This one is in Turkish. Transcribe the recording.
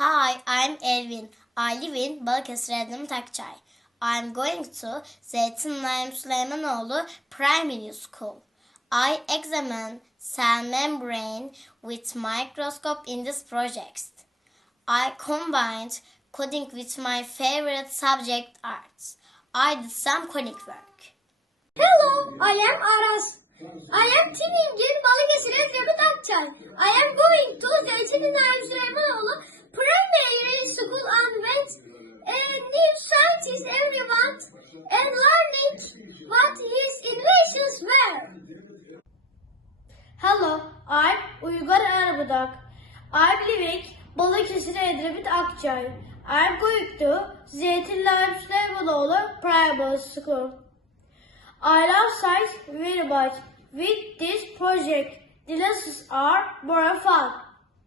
Hi, I'm Ervin. I live in Balıkesir Edremit Akçay. I'm going to Zeytin Naim Süleymanoğlu Primary School. I examine cell membrane with microscope in this project. I combined coding with my favorite subject arts. I did some coding work. Hello, I am Aras. I am teenager Balıkesir Edremit Akçay. I am going to Zeytinliğin Süleymanoğlu Primary School and with a new everyone and learning what his innovations were. Hello, I'm Uygar Arabıdak. I'm living Balıkesir Edremit Akçay. I'm going to Zeytinler Süleymanoğlu Primary School. I love science very much. With this project, the lessons are more fun.